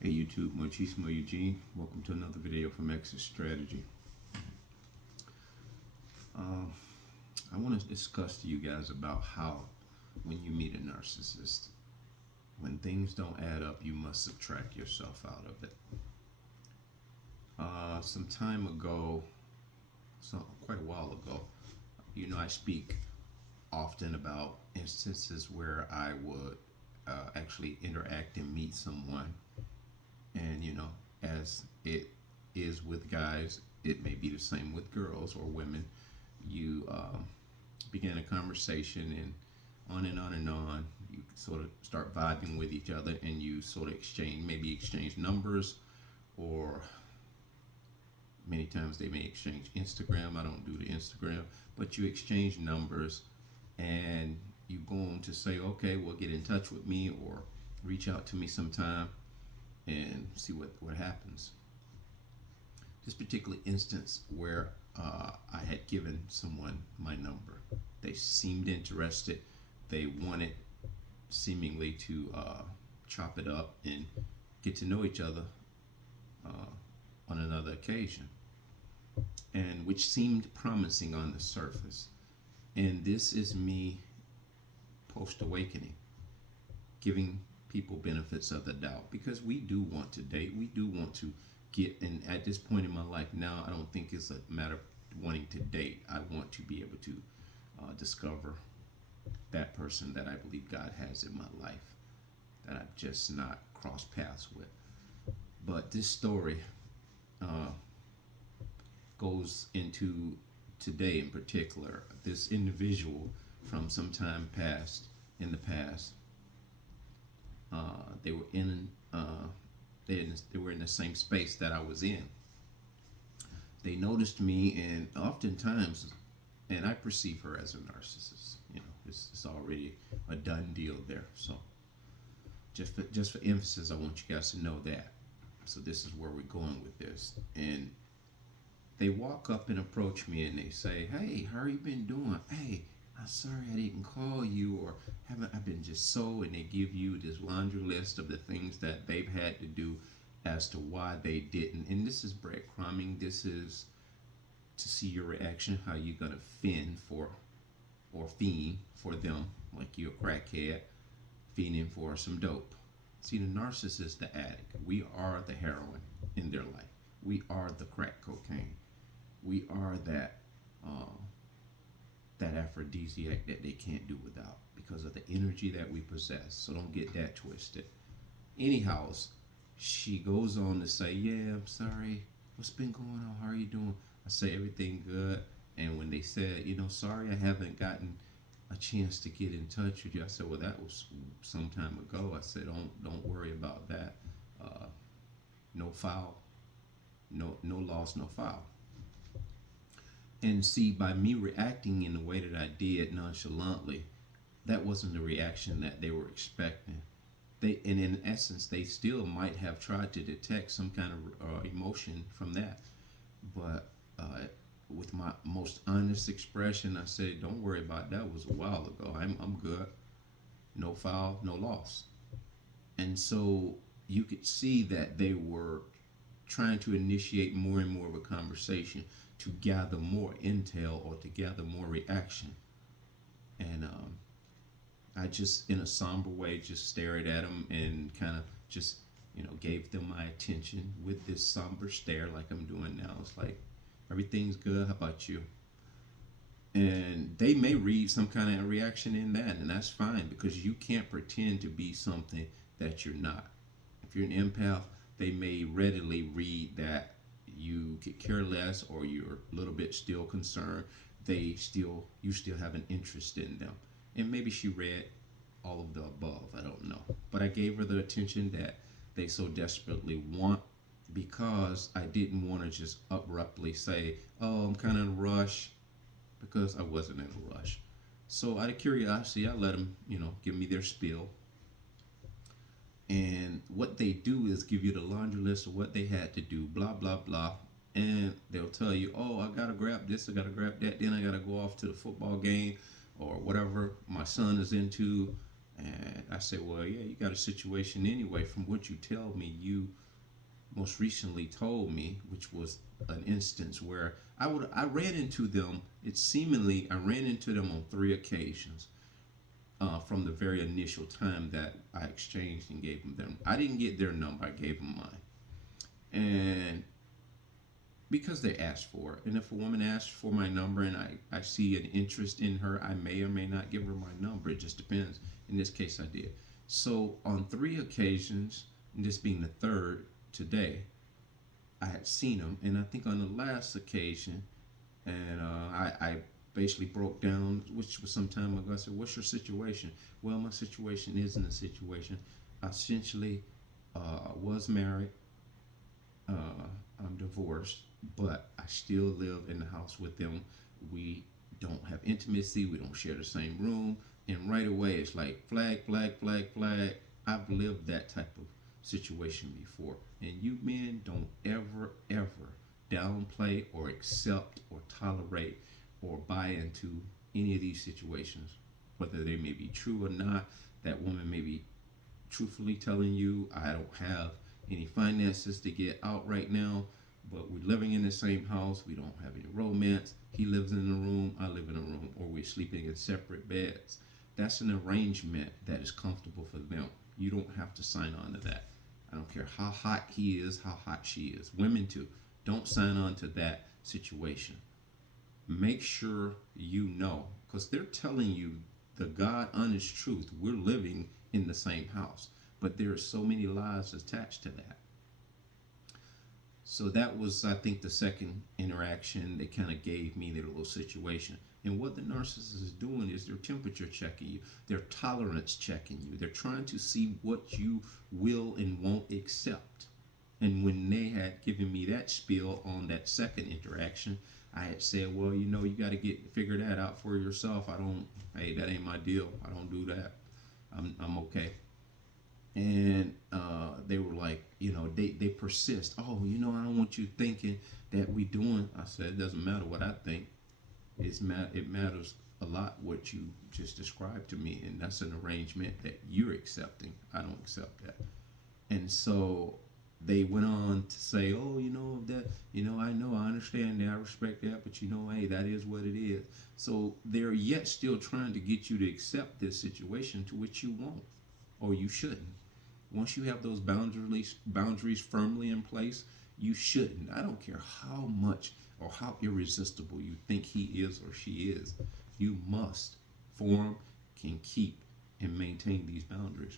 Hey YouTube, Muchismo Eugene. Welcome to another video from Exit Strategy. Uh, I want to discuss to you guys about how when you meet a narcissist, when things don't add up, you must subtract yourself out of it. Some time ago, quite a while ago, I speak often about instances where I would actually interact and meet someone, and as it is with guys, it may be the same with girls or women. You begin a conversation, and on and on and on. You sort of start vibing with each other, and you sort of exchange numbers, or many times they may exchange Instagram. I don't do the Instagram, but you exchange numbers, and you go on to say, okay, well, get in touch with me or reach out to me sometime and see what happens. This particular instance where I had given someone my number, they seemed interested. They wanted seemingly to chop it up and get to know each other on another occasion, and which seemed promising on the surface. And this is me post awakening, giving people benefits of the doubt, because we do want to date, we do want to get, and at this point in my life now, I don't think it's a matter of wanting to date. I want to be able to discover that person that I believe God has in my life, that I've just not crossed paths with. But this story goes into today in particular. This individual from some time past, in the past, they were in they were in the same space that I was in. They noticed me, and oftentimes, and I perceive her as a narcissist. It's already a done deal there. So, just for emphasis, I want you guys to know that. So this is where we're going with this. And they walk up and approach me, and they say, "Hey, how you been doing? Hey, I'm sorry I didn't call you, or haven't I've been just so," and they give you this laundry list of the things that they've had to do as to why they didn't. And this is breadcrumbing. This is to see your reaction, how you're gonna fend for or fiend for them, like you're a crackhead fiending for some dope. See, the narcissist, the addict, we are the heroin in their life. We are the crack cocaine. We are that aphrodisiac that they can't do without because of the energy that we possess. So don't get that twisted. Anyhow, she goes on to say, "Yeah, I'm sorry. What's been going on? How are you doing?" I say, "Everything good." And when they said, "Sorry, I haven't gotten a chance to get in touch with you," I said, "Well, that was some time ago." I said, "Don't worry about that. No foul, no loss, no foul." And see, by me reacting in the way that I did nonchalantly, that wasn't the reaction that they were expecting. And in essence, they still might have tried to detect some kind of emotion from that. But with my most honest expression, I said, "Don't worry about that. It was a while ago. I'm good. No foul, no loss." And so you could see that they were trying to initiate more and more of a conversation to gather more intel or to gather more reaction. And I just, in a somber way, just stared at them and kind of just, gave them my attention with this somber stare like I'm doing now. It's like, "Everything's good. How about you?" And they may read some kind of reaction in that, and that's fine, because you can't pretend to be something that you're not. If you're an empath, they may readily read that you could care less, or you're a little bit still concerned. You still have an interest in them. And maybe she read all of the above. I don't know. But I gave her the attention that they so desperately want, because I didn't want to just abruptly say, "Oh, I'm kind of in a rush," because I wasn't in a rush. So out of curiosity, I let them, give me their spiel. And what they do is give you the laundry list of what they had to do, blah, blah, blah. And they'll tell you, "Oh, I got to grab this, I got to grab that, then I got to go off to the football game or whatever my son is into." And I said, well, yeah, you got a situation anyway. From what you tell me, you most recently told me, which was an instance where I ran into them. It seemingly I ran into them on 3 occasions from the very initial time that I exchanged and gave them. I didn't get their number. I gave them mine, and because they asked for it. And if a woman asks for my number and I see an interest in her, I may or may not give her my number. It just depends. In this case, I did. So on 3 occasions, and this being the third today, I had seen them. And I think on the last occasion, and I basically broke down, which was some time ago. I said, "What's your situation?" Well, my situation isn't a situation. I essentially was married. I'm divorced, but I still live in the house with them. We don't have intimacy. We don't share the same room. And right away, it's like flag, flag, flag, flag. I've lived that type of situation before. And you men don't ever, ever downplay or accept or tolerate or buy into any of these situations, whether they may be true or not. That woman may be truthfully telling you, I don't have any finances to get out right now, but we're living in the same house. We don't have any romance. He lives in a room, I live in a room, or we're sleeping in separate beds. That's an arrangement that is comfortable for them. You don't have to sign on to that. I don't care how hot he is, how hot she is. Women too. Don't sign on to that situation. Make sure you know, because they're telling you the God honest truth. We're living in the same house, but there are so many lies attached to that. So that was, I think, the second interaction. They kind of gave me their little situation. And what the narcissist is doing is they're temperature checking you, they're tolerance checking you, they're trying to see what you will and won't accept. And when they had given me that spiel on that second interaction, I had said, well, you got to figure that out for yourself. Hey, that ain't my deal. I don't do that. I'm okay. And they were like, they persist. Oh, I don't want you thinking that we doing. I said, it doesn't matter what I think. It matters a lot what you just described to me, and that's an arrangement that you're accepting. I don't accept that. And so they went on to say, oh, that, I know, I understand that, I respect that, but hey, that is what it is. So they're yet still trying to get you to accept this situation, to which you won't, or you shouldn't. Once you have those boundaries firmly in place, you shouldn't. I don't care how much or how irresistible you think he is or she is. You must form, can keep, and maintain these boundaries.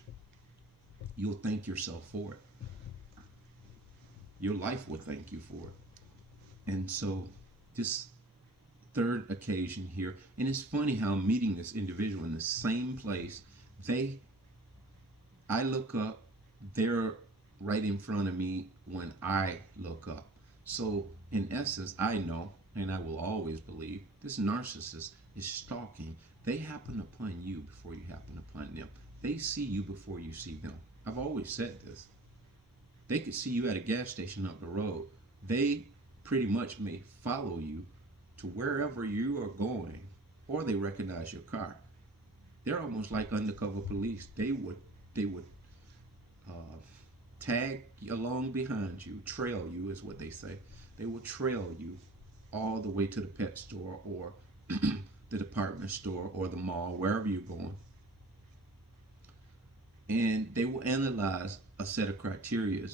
You'll thank yourself for it. Your life will thank you for it. And so this third occasion here, and it's funny how I'm meeting this individual in the same place. I look up, they're right in front of me when I look up. So in essence, I know, and I will always believe, this narcissist is stalking. They happen upon you before you happen upon them. They see you before you see them. I've always said this. They could see you at a gas station up the road. They pretty much may follow you to wherever you are going, or they recognize your car. They're almost like undercover police. They would uh, tag along behind you, trail you is what they say. They will trail you all the way to the pet store or the department store or the mall, wherever you're going. And they will analyze a set of criteria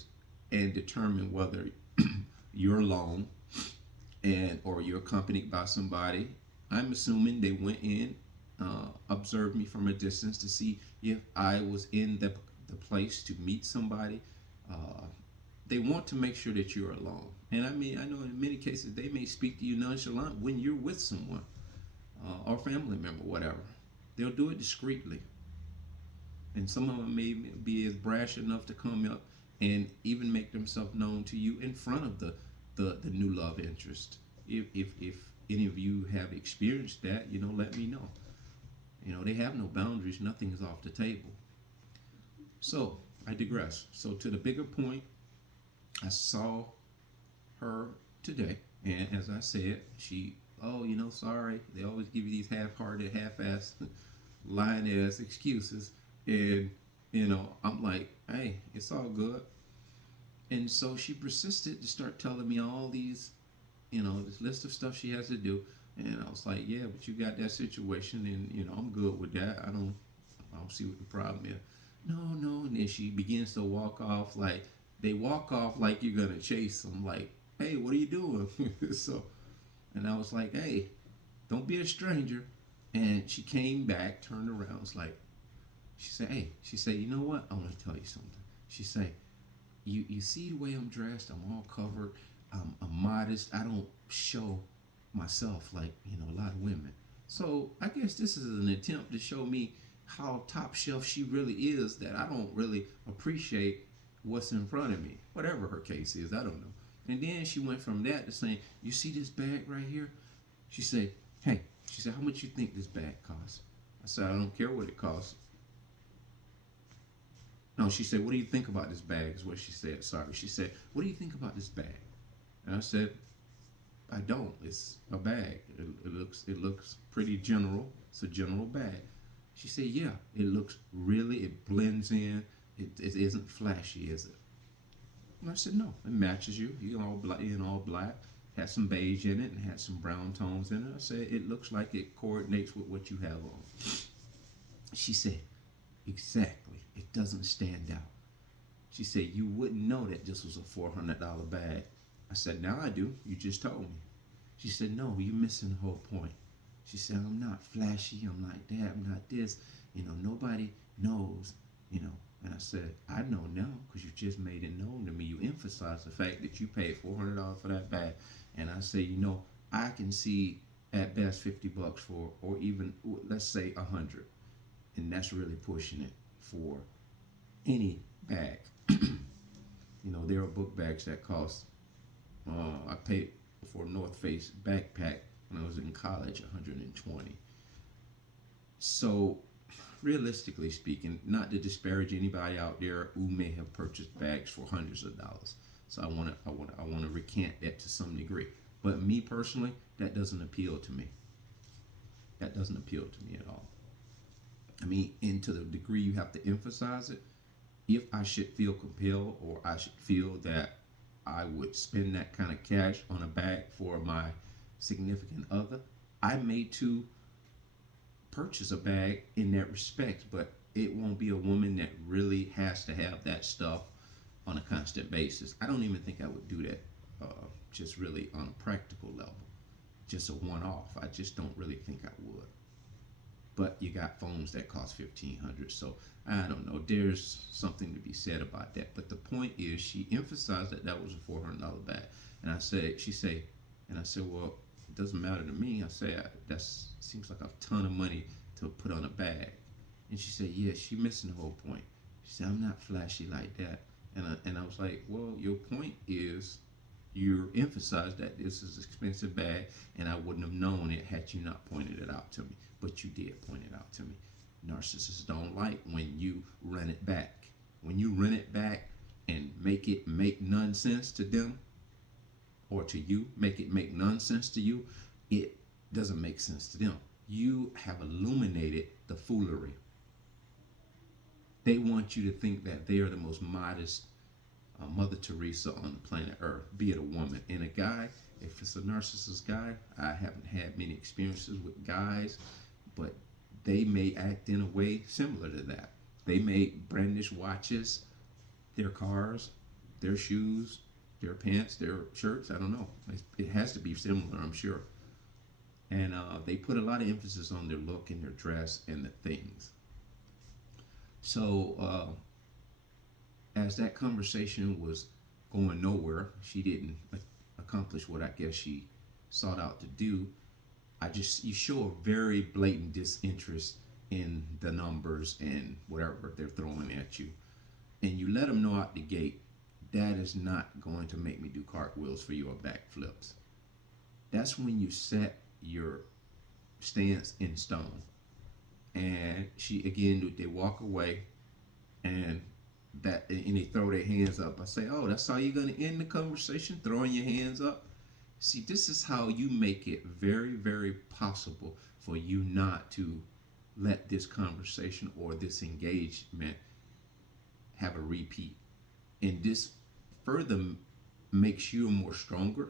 and determine whether you're alone or you're accompanied by somebody. I'm assuming they went in, observed me from a distance to see if I was in the place to meet somebody. They want to make sure that you're alone. And I mean, I know in many cases they may speak to you nonchalant when you're with someone or family member, whatever. They'll do it discreetly. And some of them may be as brash enough to come up and even make themselves known to you in front of the new love interest. If any of you have experienced that, let me know. They have no boundaries. Nothing is off the table. So I digress. So to the bigger point, I saw her today, and as I said, sorry. They always give you these half-hearted, half-assed, lying-ass excuses. And, I'm like, hey, it's all good. And so she persisted to start telling me all these, this list of stuff she has to do. And I was like, yeah, but you got that situation, and I'm good with that. I don't see what the problem is. No, no. And then she begins to walk off like they walk off like you're gonna chase them. Like, hey, what are you doing? So, and I was like, hey, don't be a stranger. And she came back, turned around, was like, she said, hey, she said, you know what? I want to tell you something. She said, you see the way I'm dressed? I'm all covered. I'm modest. I don't show myself like a lot of women. So I guess this is an attempt to show me how top shelf she really is. That I don't really appreciate what's in front of me. Whatever her case is, I don't know. And then she went from that to saying, "You see this bag right here?" She said, "Hey," she said, "how much you think this bag costs?" I said, "I don't care what it costs." No, she said, "What do you think about this bag?" Is what she said. Sorry. She said, "What do you think about this bag?" And I said, "I don't. It's a bag. It looks pretty general. It's a general bag." She said, "Yeah, it looks really. It blends in. It isn't flashy, is it?" And I said, "No, it matches you. You all black. You in all black. Had some beige in it and had some brown tones in it." I said, "It looks like it coordinates with what you have on." She said, "Exactly. It doesn't stand out." She said, "You wouldn't know that this was a $400 bag." I said, "Now I do. You just told me." She said, "No, you're missing the whole point." She said, "I'm not flashy. I'm like that. I'm not this. Nobody knows, you know." And I said, "I know now because you just made it known to me. You emphasized the fact that you paid $400 for that bag." And I say, I can see at best $50 for, or even, let's say, 100. And that's really pushing it for any bag. There are book bags that cost, I paid for a North Face backpack when I was in college, 120. So, realistically speaking, not to disparage anybody out there who may have purchased bags for hundreds of dollars. So I want to recant that to some degree. But me personally, that doesn't appeal to me. That doesn't appeal to me at all. I mean, and to the degree you have to emphasize it, if I should feel compelled or I should feel that I would spend that kind of cash on a bag for my significant other, I may too purchase a bag in that respect, but it won't be a woman that really has to have that stuff on a constant basis. I don't even think I would do that just really on a practical level, just a one off. I just don't really think I would. But you got phones that cost 1,500, so I don't know. There's something to be said about that. But the point is, she emphasized that that was a $400 bag, and she said, and I said, well, it doesn't matter to me. I said, that seems like a ton of money to put on a bag, and she said, yeah, she missing the whole point. She said, I'm not flashy like that, and I was like, well, your point is, you emphasized that this is an expensive bag, and I wouldn't have known it had you not pointed it out to me. But you did point it out to me. Narcissists don't like when you run it back. When you run it back and make it make nonsense to them, or to you, make it make nonsense to you, it doesn't make sense to them. You have illuminated the foolery. They want you to think that they are the most modest Mother Teresa on the planet Earth, be it a woman. And a guy, if it's a narcissist guy, I haven't had many experiences with guys, but they may act in a way similar to that. They may brandish watches, their cars, their shoes, their pants, their shirts. I don't know. It has to be similar, I'm sure. And they put a lot of emphasis on their look and their dress and the things. So as that conversation was going nowhere, she didn't accomplish what I guess she sought out to do. You show a very blatant disinterest in the numbers and whatever they're throwing at you, and you let them know out the gate that is not going to make me do cartwheels for you or backflips. That's when you set your stance in stone. And they walk away, and they throw their hands up. I say, oh, that's how you're going to end the conversation, throwing your hands up? See, this is how you make it very, very possible for you not to let this conversation or this engagement have a repeat. And this further makes you more stronger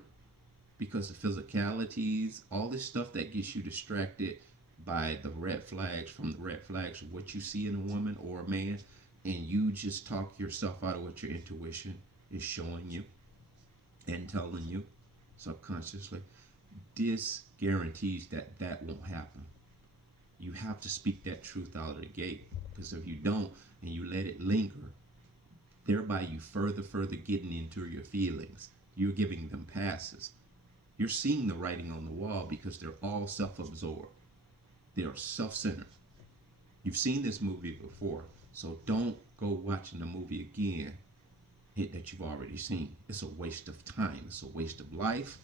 because the physicalities, all this stuff that gets you distracted by the red flags, from the red flags of what you see in a woman or a man, and you just talk yourself out of what your intuition is showing you and telling you subconsciously. This guarantees that that won't happen. You have to speak that truth out of the gate, because if you don't and you let it linger, thereby you further getting into your feelings. You're giving them passes. You're seeing the writing on the wall because they're all self-absorbed. They are self-centered. You've seen this movie before, so don't go watching the movie again that you've already seen. It's a waste of time. It's a waste of life,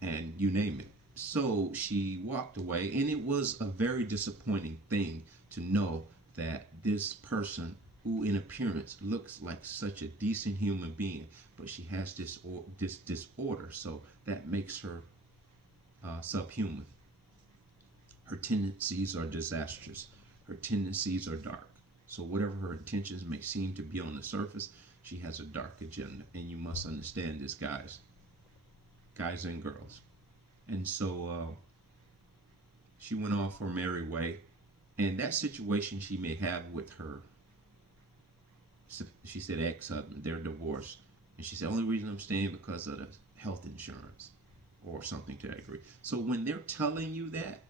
and you name it. So she walked away, and it was a very disappointing thing to know that this person, who in appearance looks like such a decent human being, but she has this disorder, so that makes her subhuman. Her tendencies are disastrous. Her tendencies are dark. So whatever her intentions may seem to be on the surface, she has a dark agenda, and you must understand this, guys and girls. And so she went off her merry way, and that situation she may have with her, she said, ex-husband, they're divorced, and she said, only reason I'm staying because of the health insurance or something to that degree. So when they're telling you that,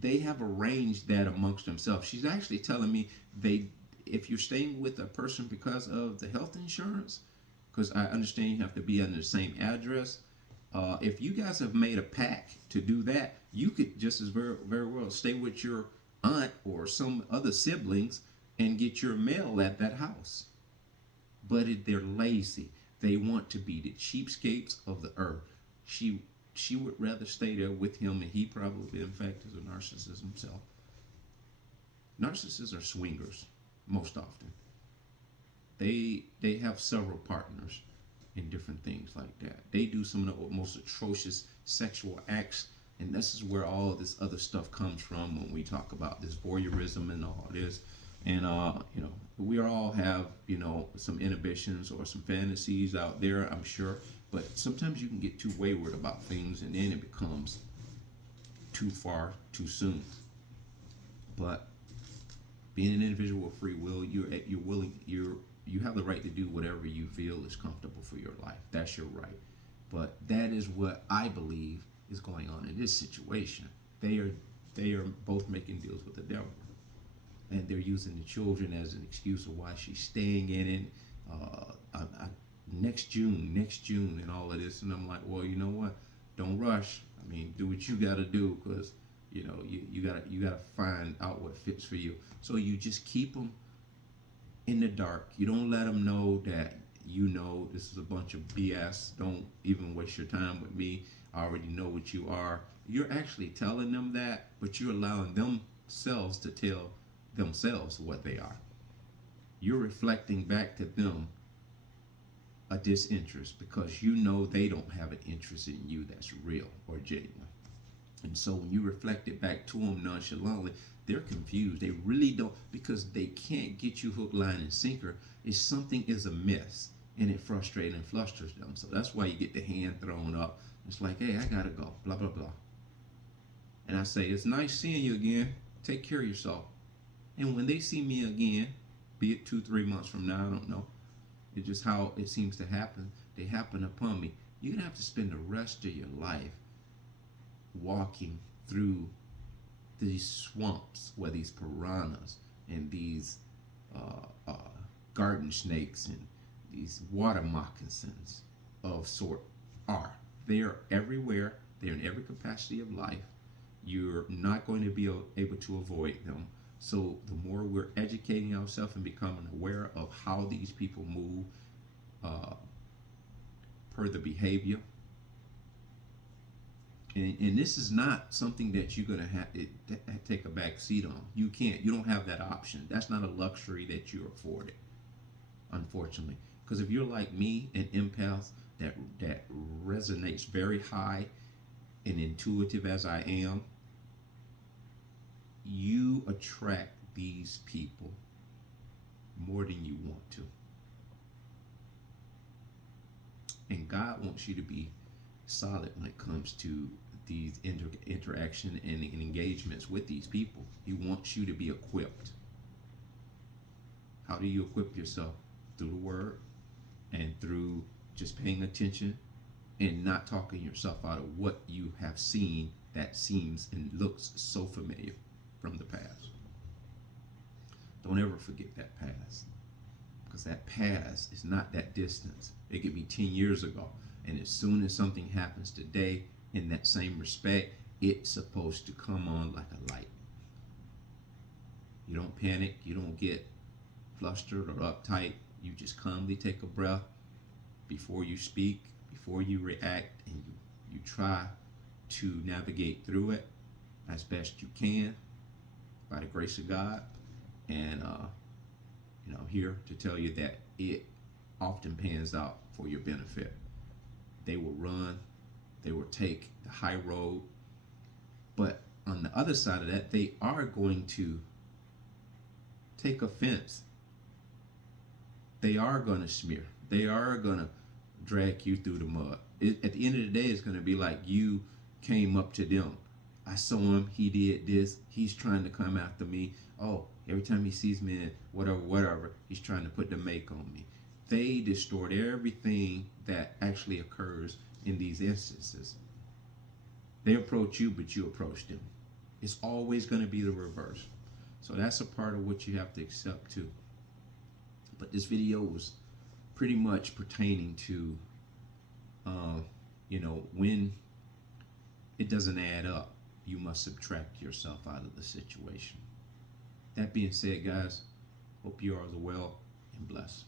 they have arranged that amongst themselves. She's actually telling me, if you're staying with a person because of the health insurance, because I understand you have to be under the same address. If you guys have made a pact to do that, you could just as very well stay with your aunt or some other siblings and get your mail at that house. But they're lazy. They want to be the cheapskates of the earth. She would rather stay there with him, and he probably, in fact, is a narcissist himself. Narcissists are swingers most often. They have several partners in different things like that. They do some of the most atrocious sexual acts, and this is where all of this other stuff comes from when we talk about this voyeurism and all this. And we all have some inhibitions or some fantasies out there, I'm sure, but sometimes you can get too wayward about things, and then it becomes too far too soon. But being an individual with free will, you have the right to do whatever you feel is comfortable for your life. That's your right. But that is what I believe is going on in this situation. They are both making deals with the devil, and they're using the children as an excuse of why she's staying in it. Next June, and all of this. And I'm like, well, you know what? Don't rush. I mean, do what you got to do, because you gotta find out what fits for you. So you just keep them in the dark. You don't let them know that this is a bunch of BS. Don't even waste your time with me. I already know what you are. You're actually telling them that, but you're allowing themselves to tell themselves what they are. You're reflecting back to them a disinterest, because they don't have an interest in you that's real or genuine. And so when you reflect it back to them nonchalantly, they're confused. They really don't, because they can't get you hook, line, and sinker. If something is amiss, and it frustrates and flusters them. So that's why you get the hand thrown up. It's like, hey, I gotta go, blah, blah, blah. And I say, it's nice seeing you again. Take care of yourself. And when they see me again, be it 2-3 months from now, I don't know. It's just how it seems to happen. They happen upon me. You're gonna have to spend the rest of your life walking through these swamps where these piranhas and these garden snakes and these water moccasins of sort are. They are everywhere. They're in every capacity of life. You're not going to be able to avoid them. So the more we're educating ourselves and becoming aware of how these people move per the behavior, and this is not something that you're going to have to take a back seat on. You don't have that option. That's not a luxury that you're afforded, unfortunately. Because if you're like me, an empath that resonates very high and intuitive as I am, you attract these people more than you want to. And God wants you to be solid when it comes to these interaction and engagements with these people. He wants you to be equipped. How do you equip yourself? Through the word and through just paying attention and not talking yourself out of what you have seen that seems and looks so familiar from the past. Don't ever forget that past, because that past is not that distance. It could be 10 years ago, and as soon as something happens today in that same respect, it's supposed to come on like a light. You don't panic, you don't get flustered or uptight. You just calmly take a breath before you speak, before you react, and you try to navigate through it as best you can by the grace of God. And I'm here to tell you that it often pans out for your benefit. They will run, they will take the high road, but on the other side of that, they are going to take offense. They are going to smear. They are going to drag you through the mud. At the end of the day, it's going to be like you came up to them. I saw him. He did this. He's trying to come after me. Oh, every time he sees me in whatever, he's trying to put the make on me. They distort everything that actually occurs in these instances. They approach you, but you approach them. It's always going to be the reverse. So that's a part of what you have to accept too. But this video was pretty much pertaining to, when it doesn't add up, you must subtract yourself out of the situation. That being said, guys, hope you are well and blessed.